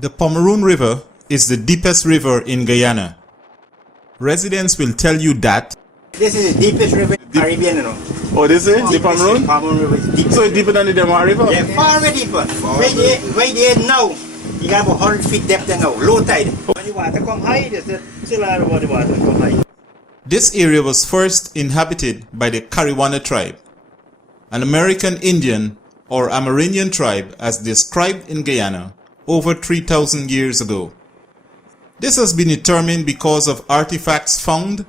The Pomeroon River is the deepest river in Guyana. Residents will tell you that this is the deepest river in the Caribbean, you know. Oh, this is the Pomeroon? Pomeroon River is deep. So it's deeper than the Demerara River? Yeah, far deeper. Right there now, you have 100 feet depth now, low tide. When the water come high, there's still a lot of the water come high. this area was first inhabited by the Guyana tribe, an American Indian or Amerindian tribe as described in Guyana over 3,000 years ago. This has been determined because of artifacts found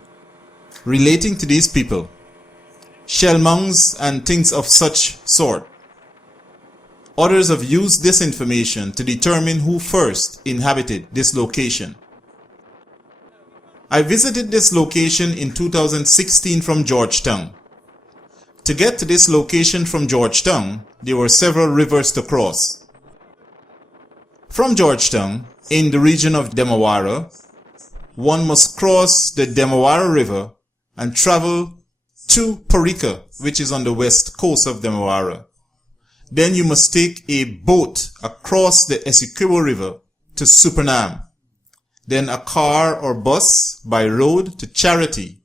relating to these people, shell mounds and things of such sort. Others have used this information to determine who first inhabited this location. I visited this location in 2016 from Georgetown. To get to this location from Georgetown, there were several rivers to cross. From Georgetown, in the region of Demerara, one must cross the Demerara River and travel to Parika, which is on the west coast of Demerara. Then you must take a boat across the Essequibo River to Supernaam. Then a car or bus by road to Charity.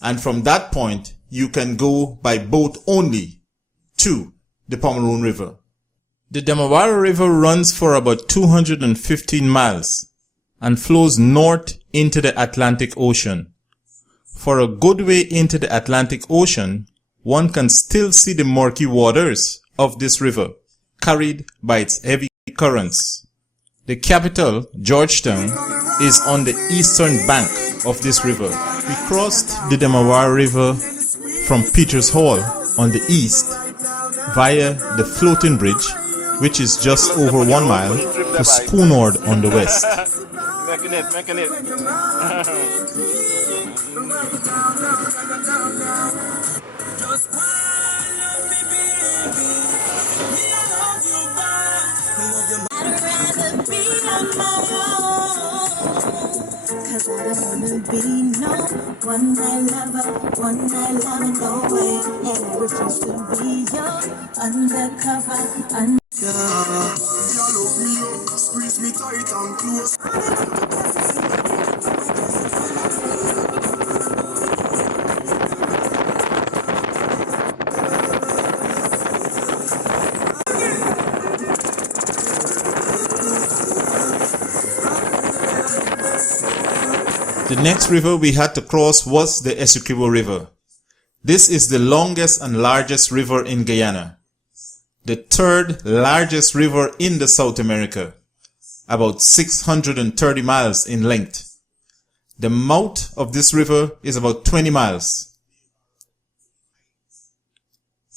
And from that point, you can go by boat only to the Pomeroon River. The Demerara River runs for about 215 miles and flows north into the Atlantic Ocean. For a good way into the Atlantic Ocean, one can still see the murky waters of this river, carried by its heavy currents. The capital, Georgetown, is on the eastern bank of this river. We crossed the Demerara River from Peters Hall on the east via the floating bridge, which is just over 1 mile, to Schoonord on the west. Making it. Cause I don't wanna be no one night lover, one night lover, no way. And I refuse to be your undercover. You look me up, squeeze me tight and close. The next river we had to cross was the Essequibo River. This is the longest and largest river in Guyana, the third largest river in the South America, about 630 miles in length. The mouth of this river is about 20 miles.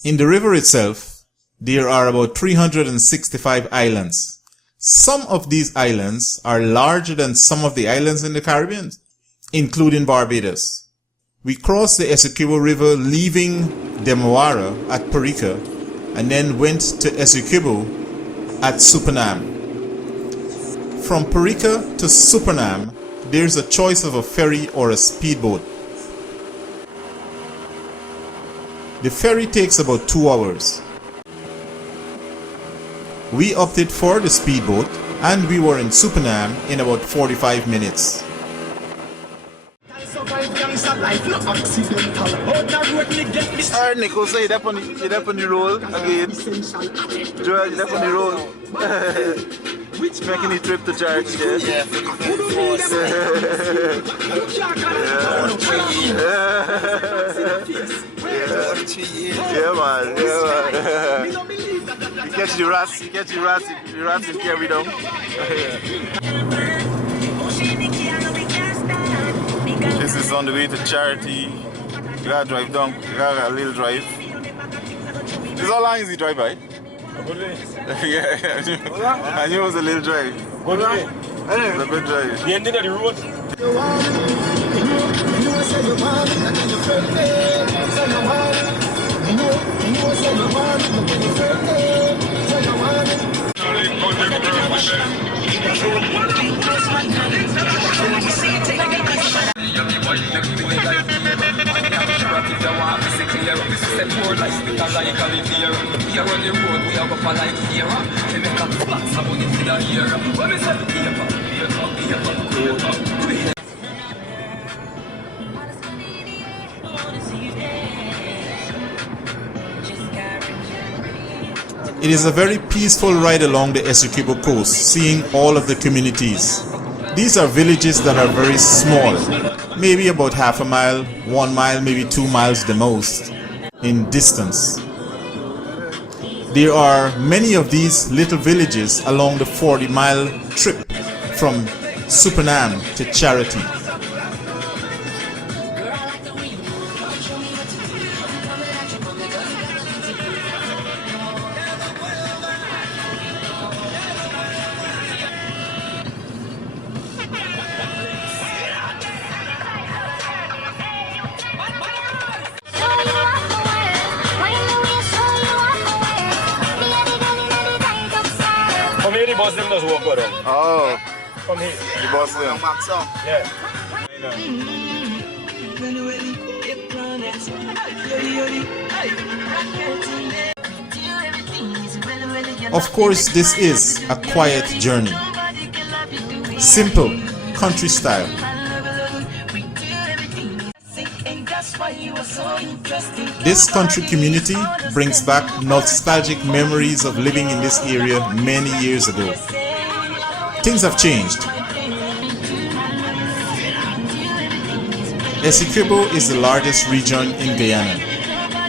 In the river itself, there are about 365 islands. Some of these islands are larger than some of the islands in the Caribbean, including Barbados. We crossed the Essequibo River leaving Demerara at Parika and then went to Essequibo at Supernaam. From Parika to Supernaam, there's a choice of a ferry or a speedboat. The ferry takes about 2 hours. We opted for the speedboat and we were in Supernaam in about 45 minutes. Alright, Nico, so you're up on the roll again. Joel, you're up on the roll. Making the trip to church, yeah? Yeah, man. You catch the rats and carry them. This is on the way to Charity. You gotta drive down, you gotta a little drive. This how long is the drive by? Yeah, I knew it was a little drive. It's a good drive. The ending of the road. It is a very peaceful ride along the Essequibo coast, seeing all of the communities. These are villages that are very small, maybe about half a mile, 1 mile, maybe 2 miles the most in distance. There are many of these little villages along the 40-mile trip from Supernaam to Charity. From here, the bus them does walk around. Oh, From here. the bus then. Yeah. Of course, this is a quiet journey. Simple, country style. This country community brings back nostalgic memories of living in this area many years ago. Things have changed. Essequibo is the largest region in Guyana.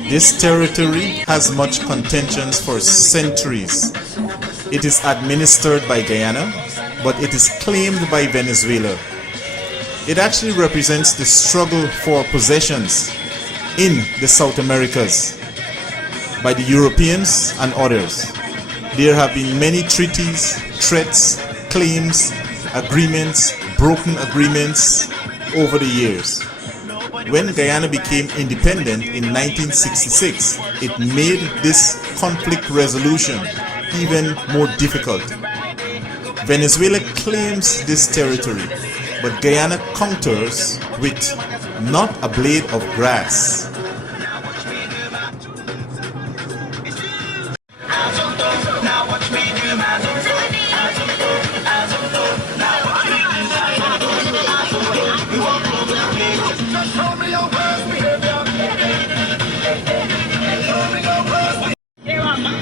This territory has much contentions for centuries. It is administered by Guyana, but it is claimed by Venezuela. It actually represents the struggle for possessions in the South Americas by the Europeans and others. There have been many treaties, threats, claims, agreements, broken agreements over the years. When Guyana became independent in 1966, it made this conflict resolution even more difficult. Venezuela claims this territory, but Guyana counters with not a blade of grass.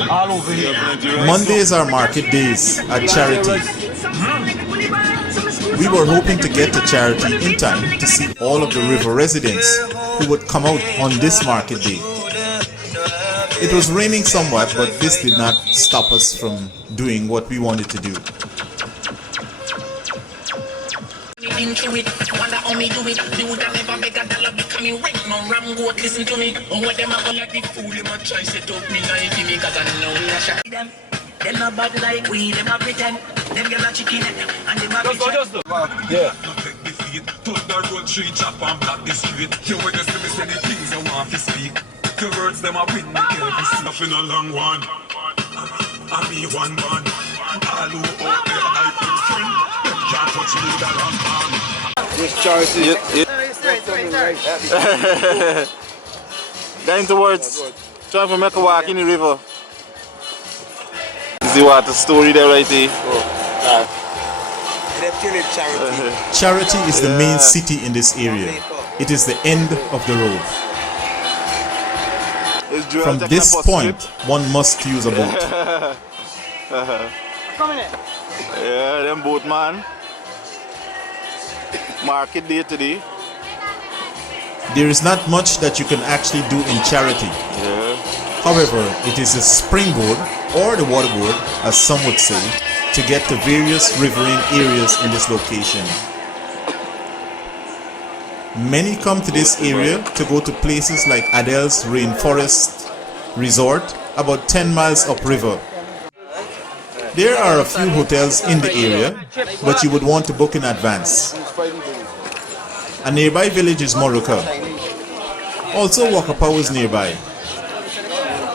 All over here. Mondays are market days at Charity. We were hoping to get to Charity in time to see all of the river residents who would come out on this market day. It was raining somewhat, but this did not stop us from doing what we wanted to do. Into it, wonder how me do it. You would never beg a dollar becoming rich. No ram goat, listen to me. Oh, what them a go like the fool, them a try set up me life in me, cause I know we a shot them. Them a bad like we, them a pretend. Them get a chicken and them a Just yeah. Take the feet, touch the road, tree, chop and block the street. You will just me say the things I want to speak. The words them a win, me kill me stuff in a long one. I be one man. All who out there, I feel friend. Can't touch me with a long man. This Charity. Going towards trying to make a walk in the river. See what the story there right here. Charity is the main city in this area. It is the end of the road. From this point, one must use a boat. Yeah, them boat man. Market day today. There is not much that you can actually do in Charity. Yeah. However, it is a springboard, or the waterboard, as some would say, to get to various riverine areas in this location. Many come to this area to go to places like Adele's Rainforest Resort, about 10 miles upriver. There are a few hotels in the area, but you would want to book in advance. A nearby village is Moruka. Also, Wakapau is nearby.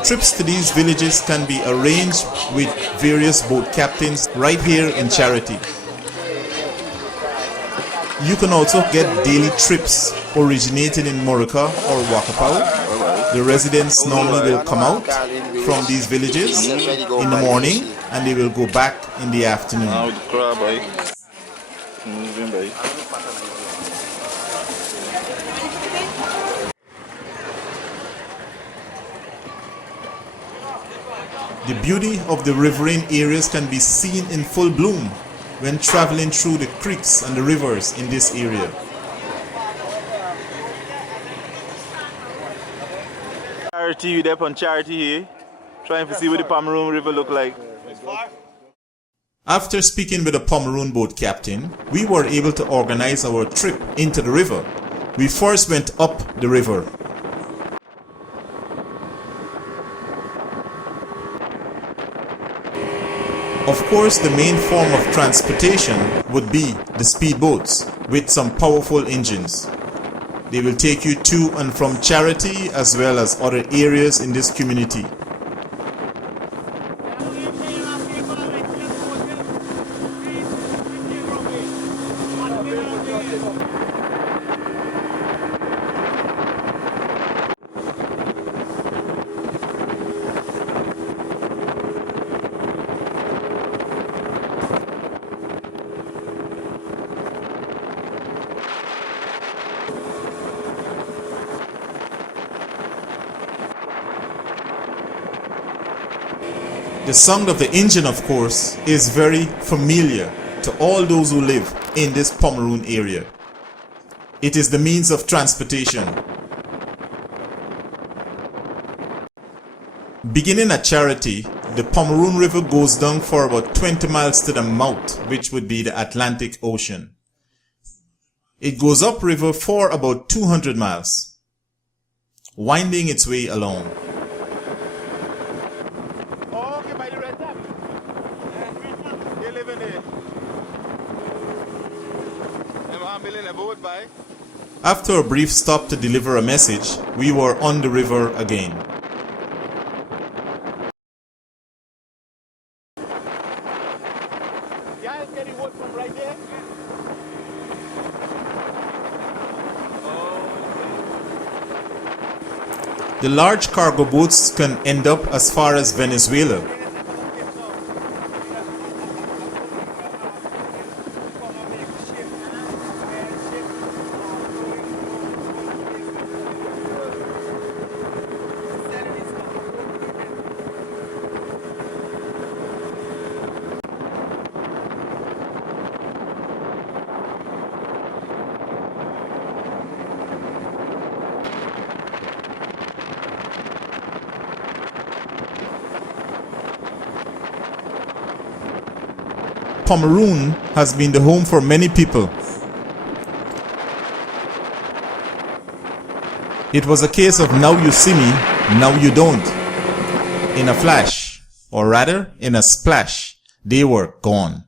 Trips to these villages can be arranged with various boat captains right here in Charity. You can also get daily trips originating in Morica or Wakapau. The residents normally will come out from these villages in the morning and they will go back in the afternoon. The beauty of the riverine areas can be seen in full bloom when traveling through the creeks and the rivers in this area. Charity, we're on Charity here, trying to see what the Pomeroon River look like. After speaking with the Pomeroon boat captain, we were able to organize our trip into the river. We first went up the river. Of course, the main form of transportation would be the speedboats with some powerful engines. They will take you to and from Charity as well as other areas in this community. The sound of the engine, of course, is very familiar to all those who live in this Pomeroon area. It is the means of transportation. Beginning at Charity, the Pomeroon River goes down for about 20 miles to the mouth, which would be the Atlantic Ocean. It goes upriver for about 200 miles, winding its way along. After a brief stop to deliver a message, we were on the river again. The large cargo boats can end up as far as Venezuela. Pomeroon has been the home for many people. It was a case of now you see me, now you don't. In a flash, or rather in a splash, they were gone.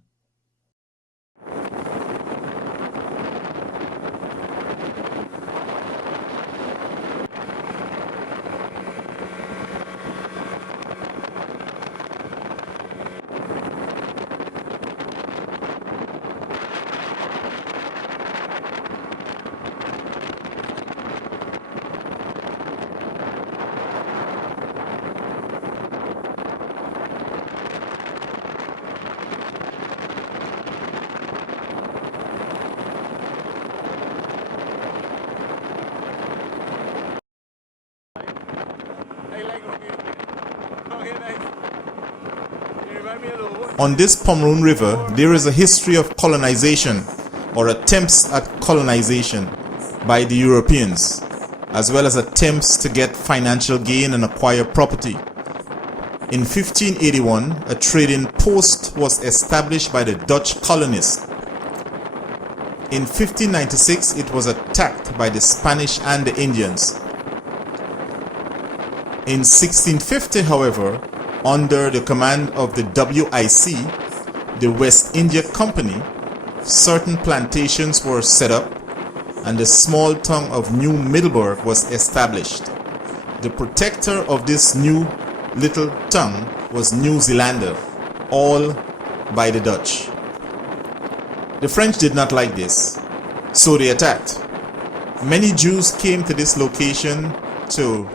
On this Pomeroon River, there is a history of colonization or attempts at colonization by the Europeans, as well as attempts to get financial gain and acquire property. In 1581, a trading post was established by the Dutch colonists. In 1596, it was attacked by the Spanish and the Indians. In 1650, however, under the command of the WIC, the West India Company, certain plantations were set up and the small town of New Middleburg was established. The protector of this new little town was New Zealander, all by the Dutch. The French did not like this, so they attacked. Many Jews came to this location to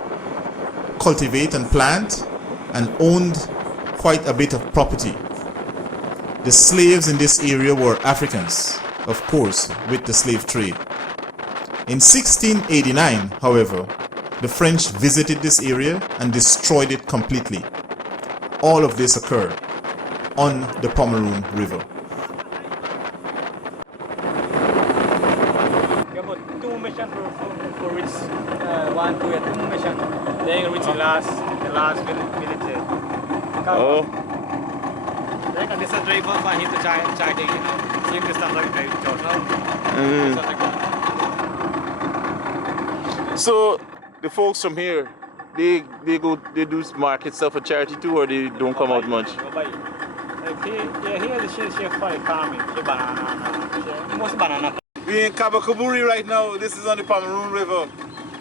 cultivate and plant and owned quite a bit of property. The slaves in this area were Africans, of course, with the slave trade. In 1689, however, the French visited this area and destroyed it completely. All of this occurred on the Pomeroon River. You got two missions for reach 1, 2, 2 missions. Then reach the last village. Oh. Then this is driver for him to charging, you know. Same distance like Georgetown. So the folks from here, they do market stuff for charity too, or they don't come out much? Like here the share for farming, share banana, most banana. We're in Kabakaburi right now. This is on the Pomeroon River.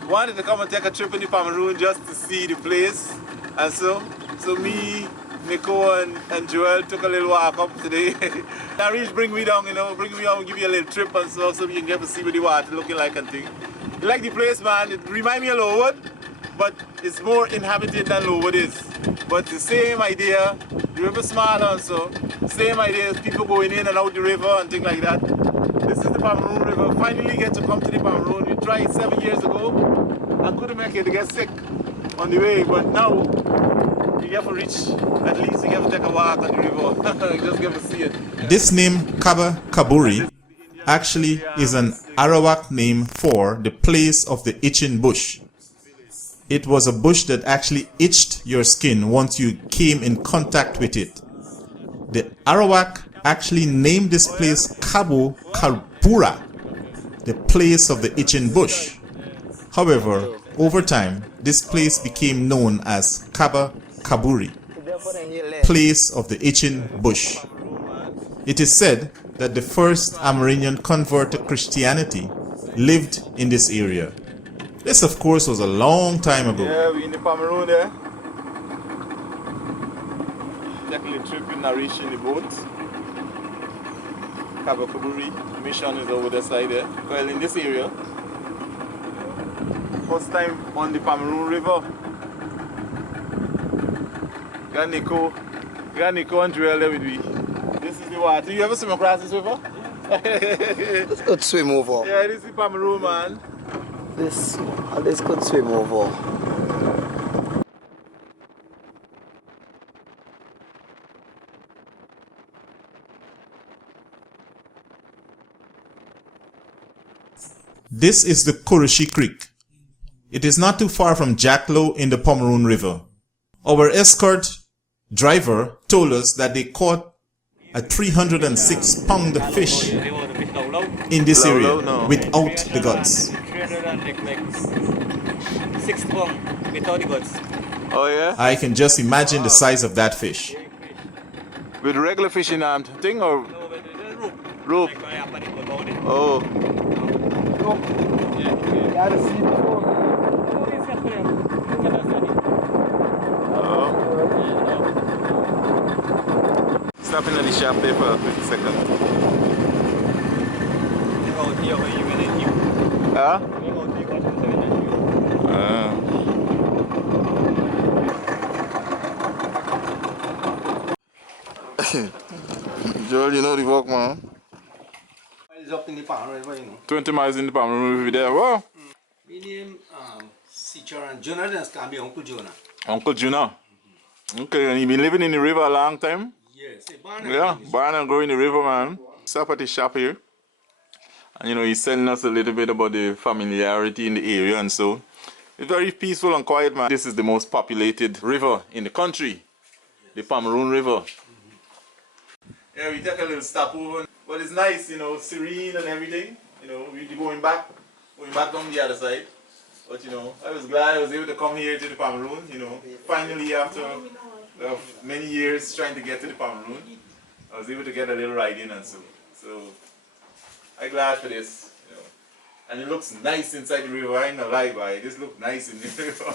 Wanted to come and take a trip in the Pomeroon just to see the place, and so me, Nico and Joel took a little walk up today. Narish bring me down, give you a little trip and so you can get to see what the water looking like and things. I like the place, man. It reminds me of Lowood, but it's more inhabited than Lowood is. But the same idea, the river smaller and so, same idea as people going in and out the river and things like that. This is the Pomeroon River. Finally get to come to the Pomeroon. We tried 7 years ago. I couldn't make it to get sick on the way, but now you have to reach, at least you have to take a walk on the river. You just get to see it. This name Kabakaburi actually is an Arawak name for the place of the itching bush. It was a bush that actually itched your skin once you came in contact with it. The Arawak actually named this place Kabakabura, the place of the itching bush. However, over time, this place became known as Kabakaburi, place of the itching bush. It is said that the first Amerindian convert to Christianity lived in this area. This, of course, was a long time ago. Yeah, we're in the Pomeroon there. Take a little trip in Narish in the boat. Kabakaburi Mission is over the side there. Well, in this area. First time on the Pomeroon River. Got Nico and Joel there with me. This is the water. You ever swim across this river? Let's go swim over. Yeah, this is the Pomeroon, man. Let's go swim over. This is the Kurushi Creek. It is not too far from Jacklow in the Pomeroon River. Our escort driver told us that they caught a 306-pound fish in this area without the guts. 6 pounds without the guts. Oh yeah? I can just imagine the size of that fish. With regular fishing thing or? No, but there's rope. Rope. Oh. Stopping at the shop there for a quick second. Huh? Joel, you know the walk, man. It's up in the Pomeroon River, 20 miles in the Pomeroon River there. Wow. My name Teacher and Junnah, that's called me Uncle Junnah. Uncle Junnah. Okay, and you been living in the river a long time? Yes, Born and grow in the river, man. Stop at the shop here. And he's telling us a little bit about the familiarity in the area and so. It's very peaceful and quiet, man. This is the most populated river in the country. The Pomeroon River. Yeah, we take a little stop over. But it's nice, serene and everything. We're going back on the other side. But I was glad I was able to come here to the Pomeroon, finally after many years trying to get to the Pomeroon, I was able to get a little ride in and so. So I'm glad for this, And it looks nice inside the river, I ain't gonna lie, boy. This looks nice in the river.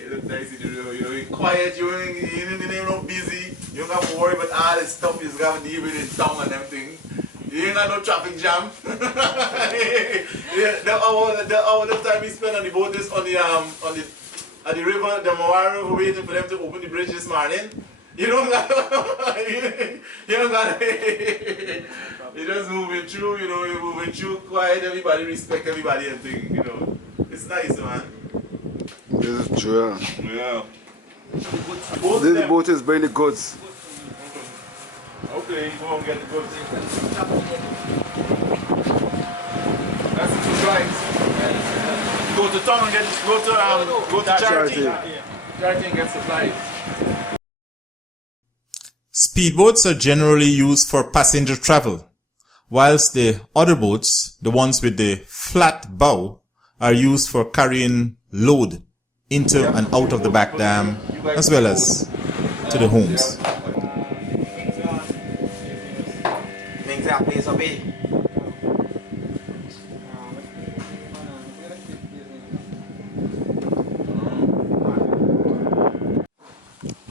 It looks nice in the river, you're quiet, you're not busy, you don't have to worry about all this stuff you've got to deal with in town and everything. You ain't got no traffic jam. The hour of time we spent on the boat is on the at the river, the Demerara River, waiting for them to open the bridge this morning. You don't got you don't got you're just moving through, you know, you're moving through quiet, everybody respect everybody and things, you know. It's nice, man. This is true. Yeah. This boat is bringing the goods. Okay, you go and get the goods. That's the two flights. Go to town and go to Charity. Charity and get supplies. Speedboats are generally used for passenger travel, whilst the other boats, the ones with the flat bow, are used for carrying load into and out of the back dam, as well as to the homes.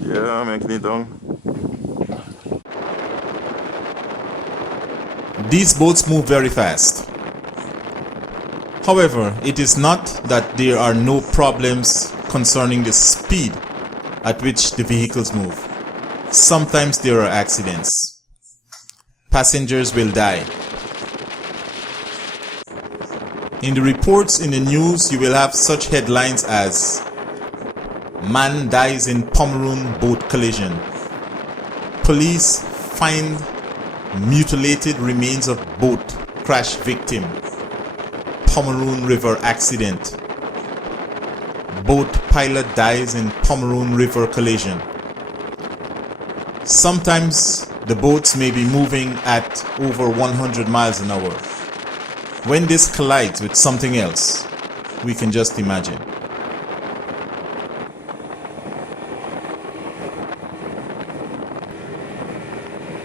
Yeah, making it down. These boats move very fast. However, it is not that there are no problems concerning the speed at which the vehicles move. Sometimes there are accidents. Passengers will die. In the reports in the news, you will have such headlines as "Man dies in Pomeroon boat collision." Police find mutilated remains of boat crash victim. Pomeroon River accident. Boat pilot dies in Pomeroon River collision. Sometimes the boats may be moving at over 100 miles an hour. When this collides with something else, we can just imagine.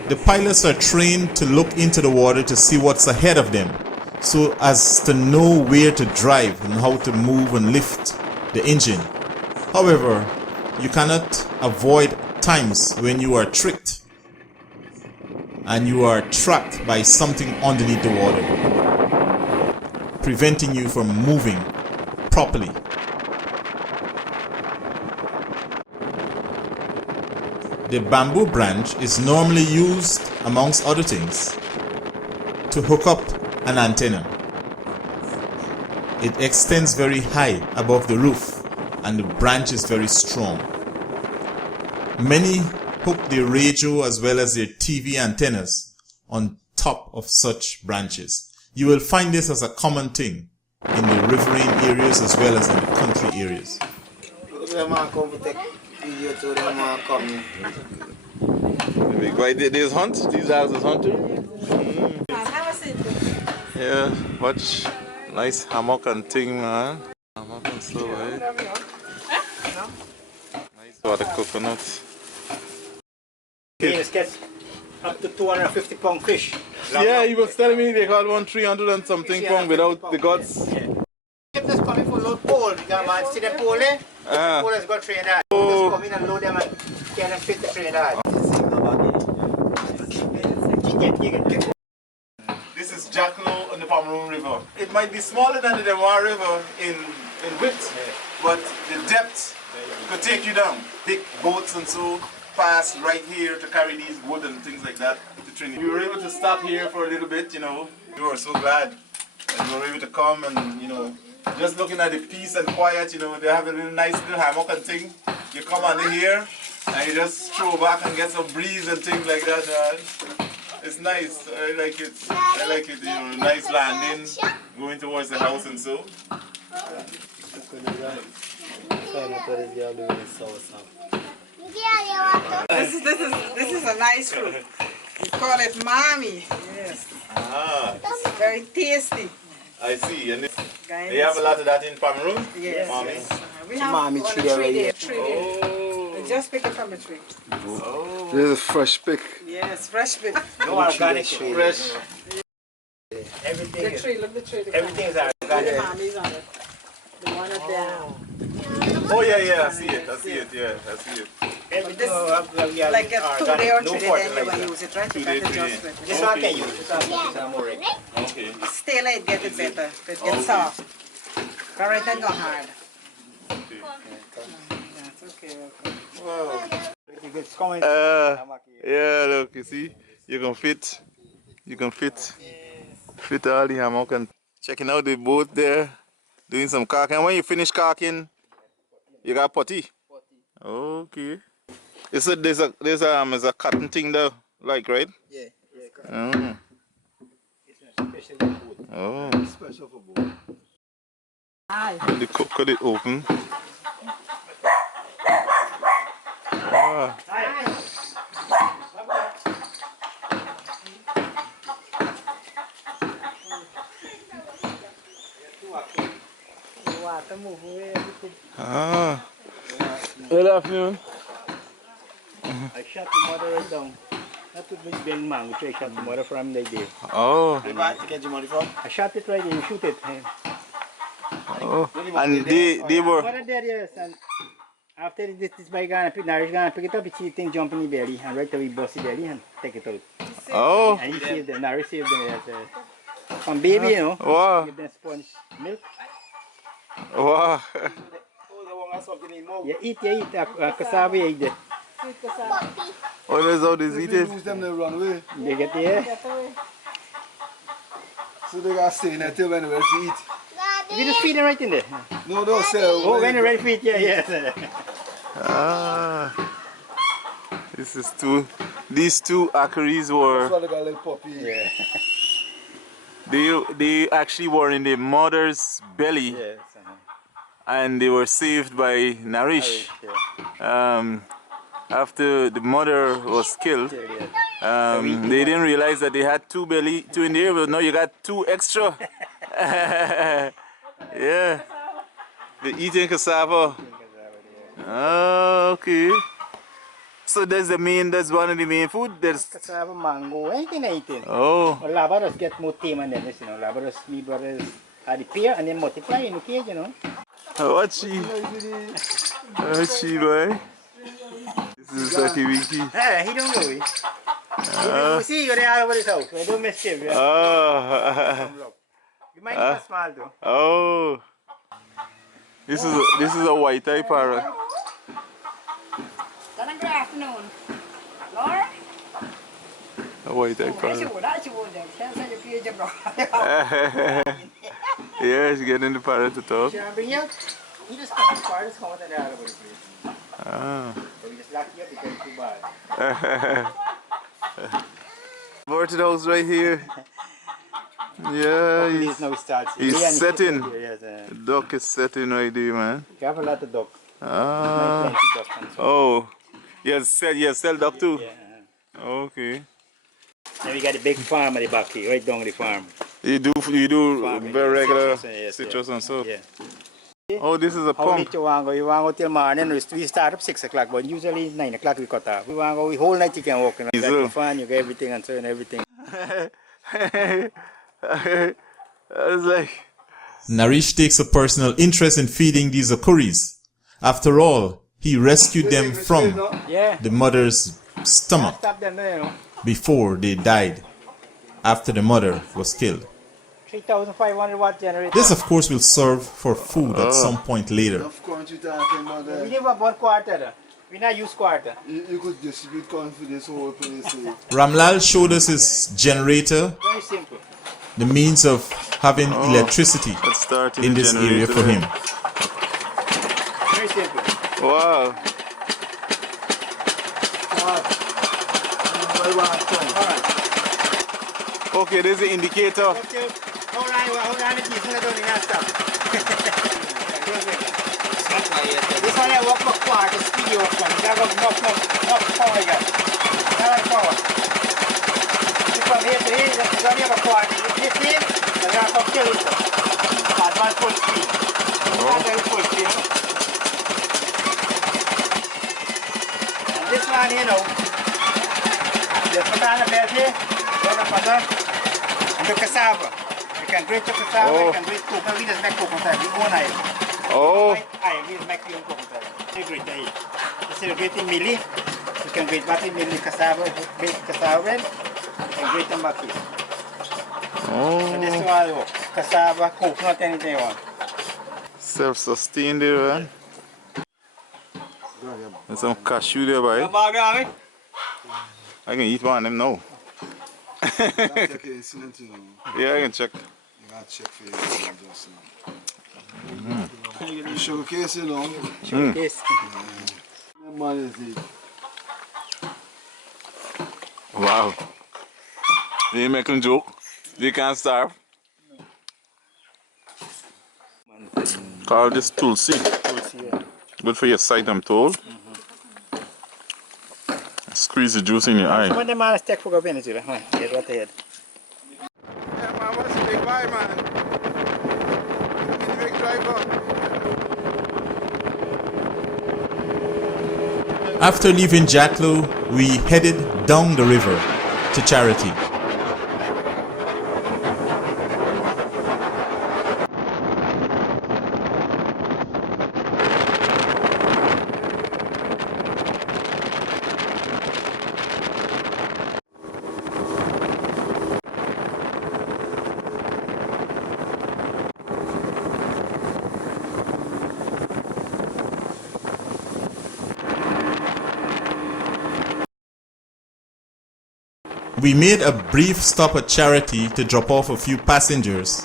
The pilots are trained to look into the water to see what's ahead of them, so as to know where to drive and how to move and lift the engine. However, you cannot avoid times when you are tricked and you are trapped by something underneath the water, preventing you from moving properly. The bamboo branch is normally used, amongst other things, to hook up an antenna. It extends very high above the roof and the branch is very strong. Many hook their radio as well as their TV antennas on top of such branches. You will find this as a common thing in the riverine areas as well as in the country areas. There's hunt. These houses hunter. Yeah, watch. Nice hammock and thing, man. Hammock and so, right? Nice water coconuts. Yes, get up to 250 pound fish. Yeah, he was telling me they got 300 and something pound without the guts. Yeah. Just coming for load pole. You can man see the pole there? The pole has got train that. Just come in and load them and can fit the train that. This is Jacklow on the Pomeroon River. It might be smaller than the Demerara River in width, but the depth could take you down. Big boats and so pass right here to carry these wood and things like that to Trinity. We were able to stop here for a little bit, you know. We were so glad that we were able to come and, you know, just looking at the peace and quiet, you know, they have a little nice little hammock and thing. You come under here and you just throw back and get some breeze and things like that, man. It's nice. I like it. I like it, you know, nice landing, going towards the house and so. This is a nice fruit. We call it mami. Yes. Ah. It's very tasty. I see. And they have a lot of that in Pomeroon? Yes. Mami. Yes. We have Mami on tree a already. day. We just pick it from the tree. Oh. This is fresh pick. Yes, fresh pick. No organic fresh. Everything the tree, look the tree. Everything is The organic. mami's on it. The one up there. Oh yeah, I see it, yeah, I see it. Like a 2 day or 3 day, then you will use it, right? You can't adjust it. This one can use. This one is more ready. Okay. Stay late, get it better. It gets soft. But right then go hard. That's okay. Wow. It's coming. Yeah, look, you see, you can fit all the hammock. And checking out the boat there, doing some caulking. And when you finish caulking, you got putty. Okay. You said there's a cotton thing there, like, right? Yeah. Oh. It's a special boat. Oh. Special for boat. They cut it open. Ah. Ah. Good afternoon. I shot the mother right down. That would be big man, which I shot the mother from that day. Oh. Where did you get your money from? I shot it right there, you shoot it. Oh. And they were. Mother there, yes. And after this by Ghana, Narish Ghana pick it up, it's thing jump in the belly, and right away bust the belly and take it out. Oh. And he saved them, Narish saved them, yes. From baby, you know. Wow. Give them sponge milk. Wow. You eat, cassava, you eat it. Oh, that's how they eat it? Use them to run away. They get there. So they got to stay in there till when they're ready to eat. We just feed them right in there. No, don't sell. Oh, when they're ready to eat, yes. Ah. These two ackeries were. That's why they got a little puppy. Yeah. They actually were in the mother's belly. Yes. And they were saved by Narish. After the mother was killed, they didn't realize that they had two in the air, but now you got two extra. Yeah. They're eating cassava. Oh, okay. So that's one of the main food. There's cassava, mango, anything I eat. Oh. Well, Labaros get more tame and then this, you know. Labaros, me brothers, had the pair and then multiply in the cage, you know. What she? Boy? This is Saki Wiki. Hey, he don't go. You see, you're there over his house. I don't miss him. Yeah. Oh. You might be small though. Oh. This is a white eye parrot. Good afternoon. Laura? A white eye parrot. Yeah, she's getting the parrot to talk. Should I bring you? You just come as far as come with the other place. Ah. So we just lock you up because it's too bad. Over to the house right here. Yeah, he's setting. The duck is setting right there, man. You have a lot of duck. Ah. Oh. Yes, sell duck too. Yeah. Okay. Then we got a big farm at the back here, right down the farm. You do farming, very regular citrus and so. Yeah. Oh, this is a How pump. late you want to go? You want to go till morning? We start up 6 o'clock, but usually 9 o'clock we cut off. We want to go the whole night. You can walk. You got the fan, you got everything and so and everything. I was like, Narish takes a personal interest in feeding these akuris. After all, he rescued them from the mother's stomach Stop them there, you know. before they died, after the mother was killed. 3,500 watt generator. This, of course, will serve for food at some point later. Of course, you're talking about that. We give up 1/4. We not use quarter. You could distribute corn for this whole place. Ramlal showed us his generator, Very simple. the means of having electricity in this area for him. Very simple. wow. Okay, there's the indicator. Hold on, it is not only not stop. This one I walk back quarter, speed you up, man. You got enough power, guys. Not power. From here to here, there's only a quarter. If this here, you're going to come kill it. Advance full speed. Advance full speed. And this one here now, just put on the belt here, run up and down, and the cassava. You can grate the cassava, you can grate coconut. We just make coconut, we own it. Oh. I make you go to great day. This is great milli. You can great bati milli cassava, big cassava, and great tambaki. Oh. So this one, cassava, coconut, anything you want. Self-sustained there, man. There's some cashew there, boy. I can eat one of them now. Yeah, I can check. You gotta check for your just now. Showcase, you know. Showcase. Wow. They ain't making joke. They can't starve. Call this Tulsi. Good for your sight, I'm told. Squeeze the juice in your eye. When the man is take for a minute, head what head. Yeah, man, what's the big guy, man? He's a big driver. After leaving Jacklow, we headed down the river to Charity. We made a brief stop at Charity to drop off a few passengers.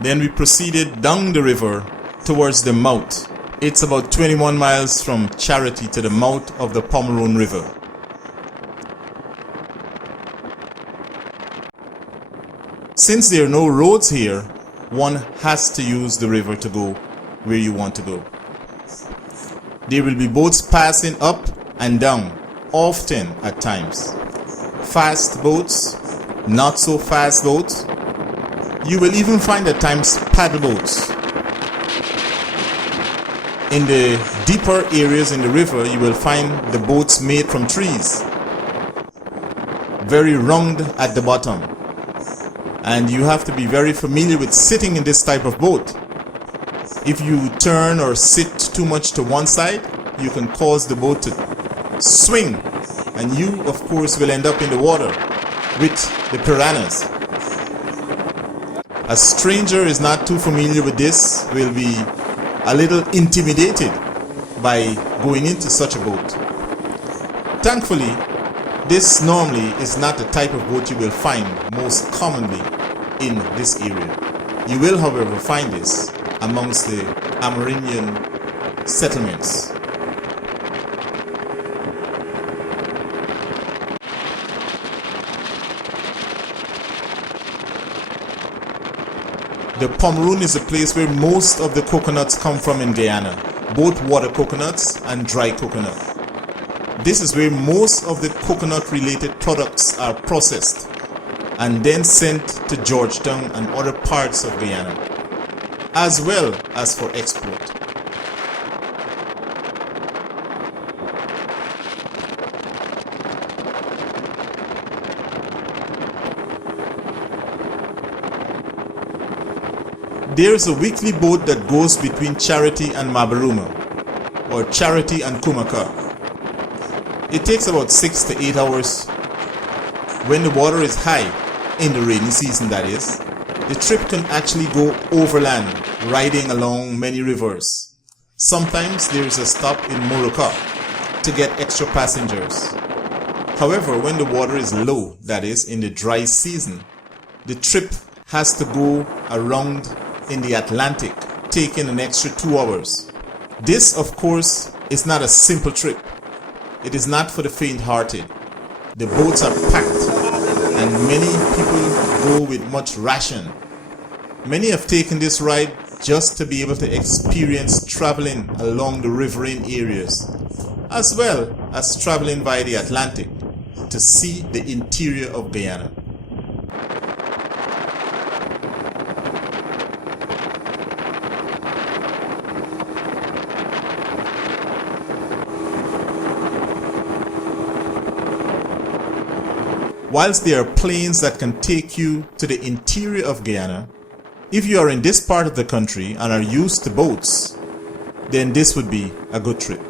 Then we proceeded down the river towards the mouth. It's about 21 miles from Charity to the mouth of the Pomeroon River. Since there are no roads here, one has to use the river to go where you want to go. There will be boats passing up and down, often at times. Fast boats, not so fast boats. You will even find at times paddle boats. In the deeper areas in the river, you will find the boats made from trees, very round at the bottom, and you have to be very familiar with sitting in this type of boat. If you turn or sit too much to one side, you can cause the boat to swing, and you of course will end up in the water with the piranhas. A stranger is not too familiar with this will be a little intimidated by going into such a boat. Thankfully, this normally is not the type of boat you will find most commonly in this area. You will, however, find this amongst the Amerindian settlements. The Pomeroon is a place where most of the coconuts come from in Guyana, both water coconuts and dry coconut. This is where most of the coconut related products are processed and then sent to Georgetown and other parts of Guyana, as well as for export. There is a weekly boat that goes between Charity and Mabaruma, or Charity and Kumaka. It takes about 6 to 8 hours. When the water is high, in the rainy season that is, the trip can actually go overland, riding along many rivers. Sometimes there is a stop in Muruka to get extra passengers. However, when the water is low, that is, in the dry season, the trip has to go around in the Atlantic, taking an extra 2 hours. This, of course, is not a simple trip. It is not for the faint-hearted. The boats are packed, and many people go with much ration. Many have taken this ride just to be able to experience traveling along the riverine areas, as well as traveling via the Atlantic to see the interior of Guyana. Whilst there are planes that can take you to the interior of Guyana, if you are in this part of the country and are used to boats, then this would be a good trip.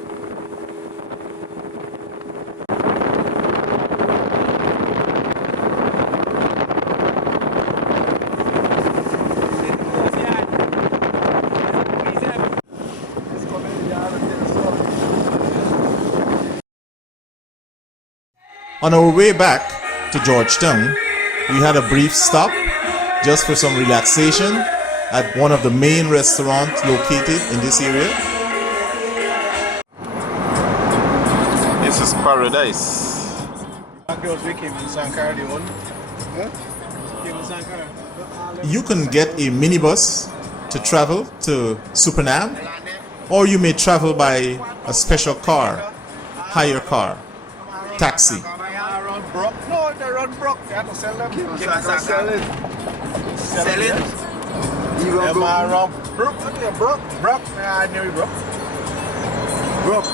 On our way back to Georgetown, we had a brief stop just for some relaxation at one of the main restaurants located in this area. This is paradise. You can get a minibus to travel to Supernaam, or you may travel by a special car, hire car, taxi. No, they run broke. They have to sell them. Sell it. Sell it. You Them gonna are broke. Broke. I knew you broke. Broke.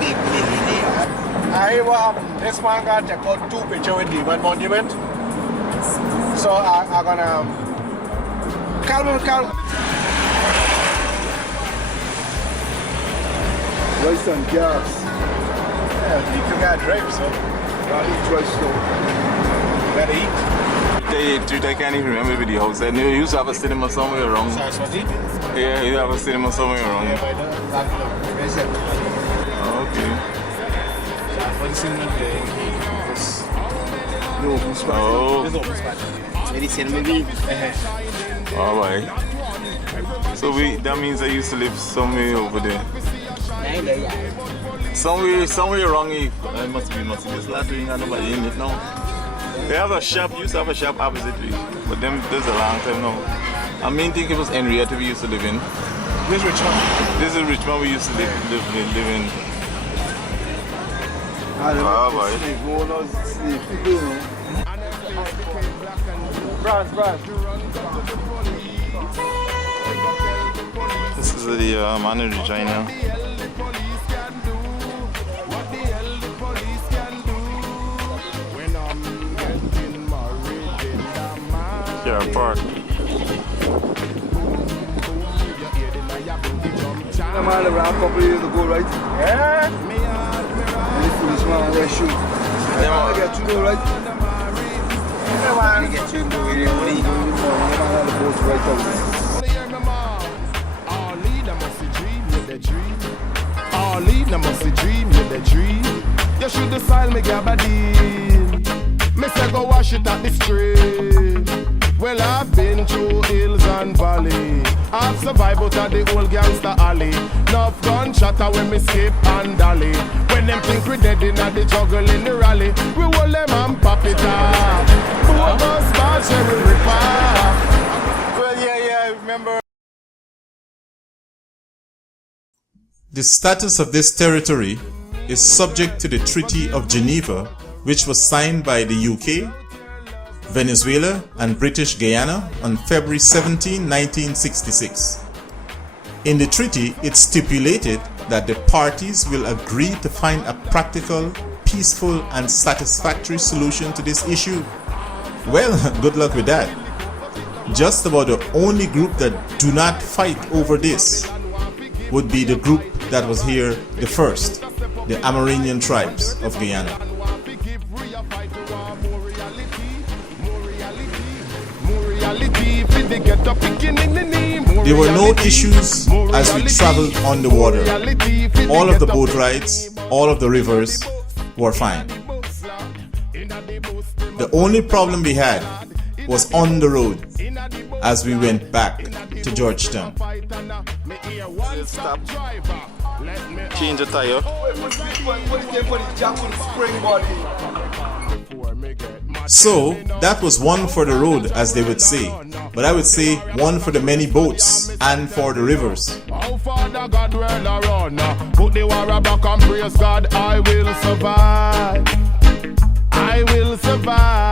big millionaire. I this man got to take 2 pictures with the one monument. So I'm gonna calm. Rice and gas. Yeah, you gotta drive, so. Gotta eat rice though. You gotta eat. I can't even remember the house. I knew you used to have a cinema somewhere around. Yeah, you have a cinema somewhere around. Yeah, by the Jacklow. Okay. What is in the No, open spot. Oh. There's open spot. Maybe cinema maybe. Alright. So that means I used to live somewhere over there. Somewhere wrong. I must be this last week. I nobody in it now. They have a shop. Used to have a shop opposite me, but them there's a long time now. I mean, think it was Henrietta we used to live in. This Richmond. This is Richmond we used to live in. Boy. This is the man in Regina. Yeah, park. I'm all around a couple of years ago, right? Yeah. And this foolish man wear shoes. Yeah, I get you go, right? Yeah, man. Get you into it, only go in the morning. I'm on the boat right out. All lead, I must dream, you the dream. You should have style me gabardine. Me say go wash it at the stream. Well, I've been through hills and valley. I've survived out of the old gangster alley. Enough gun chatter when me skip and dolly. When them think we dead in the juggle in the rally, we hold them and pop it off. Who goes bad, she will rip off. Well, yeah, I remember. The status of this territory is subject to the Treaty of Geneva, which was signed by the UK, Venezuela and British Guyana on February 17, 1966. In the treaty, it stipulated that the parties will agree to find a practical, peaceful and satisfactory solution to this issue. Well, good luck with that. Just about the only group that do not fight over this would be the group that was here the first, the Amerindian tribes of Guyana. There were no issues as we traveled on the water. All of the boat rides, all of the rivers were fine. The only problem we had was on the road as we went back to Georgetown. Stop. Change the tire. So that was one for the road, as they would say, but I would say one for the many boats and for the rivers. Oh, Father God, well around. Put the war back and praise God. I will survive. I will survive.